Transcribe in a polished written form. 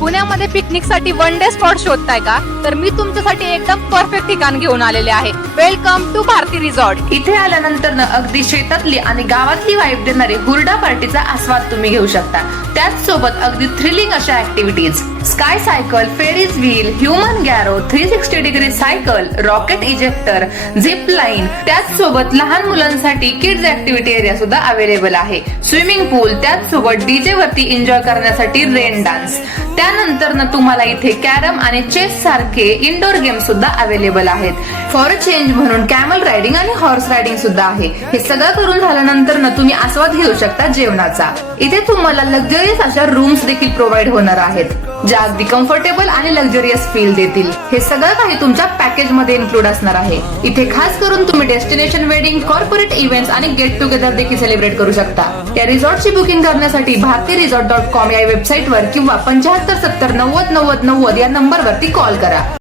पुण्यामध्ये पिकनिक साठी one day spot शोधताय का? तर मी तुमच्यासाठी एकदम परफेक्ट ठिकाण घेऊन आलेले आहे. Welcome to Bharati resort. इथे आल्यानंतर ना अगदी शेतातली आणि गावातली वाईब देणारी हुरडा पार्टीचा आस्वाद तुम्ही घेऊ शकता. त्याच सोबत अगदी थ्रिलिंग अशा activities, sky cycle, ferris wheel, human gyro, 360 degree cycle, rocket ejector, zip line, त्याच सोबत लहान मुलांसाठी किड्स ऍक्टिव्हिटी एरिया सुद्धा अवेलेबल आहे. स्विमिंग पूल, त्याच सोबत डीजे वरती एन्जॉय करण्यासाठी रेन डान्स. त्यानंतर ना तुम्हाला इथे कॅरम आणि चेस सारखे इंडोर गेम सुद्धा अवेलेबल आहेत. फॉर चेंज म्हणून कॅमल रायडिंग आणि हॉर्स रायडिंग सुद्धा आहे. हे सगळं करून झाल्यानंतर ना तुम्ही आस्वाद घेऊ शकता जेवणाचा. इथे तुम्हाला लक्झरियस अशा रूम्स देखील प्रोव्हाइड होणार आहेत, ज्या अगदी कम्फर्टेबल आणि लक्झरियस फील देतील. हे सगळं काही तुमच्या पॅकेज मध्ये इन्क्लूड असणार आहे. इथे खास करून तुम्ही डेस्टिनेशन वेडिंग, कॉर्पोरेट इव्हेंट्स आणि गेट टुगेदर देखील सेलिब्रेट करू शकता. या रिसॉर्टची बुकिंग करण्यासाठी भारतीरिसॉर्ट.com या वेबसाईटवर किंवा 75 70 90 90 90 या नंबरवरती कॉल करा.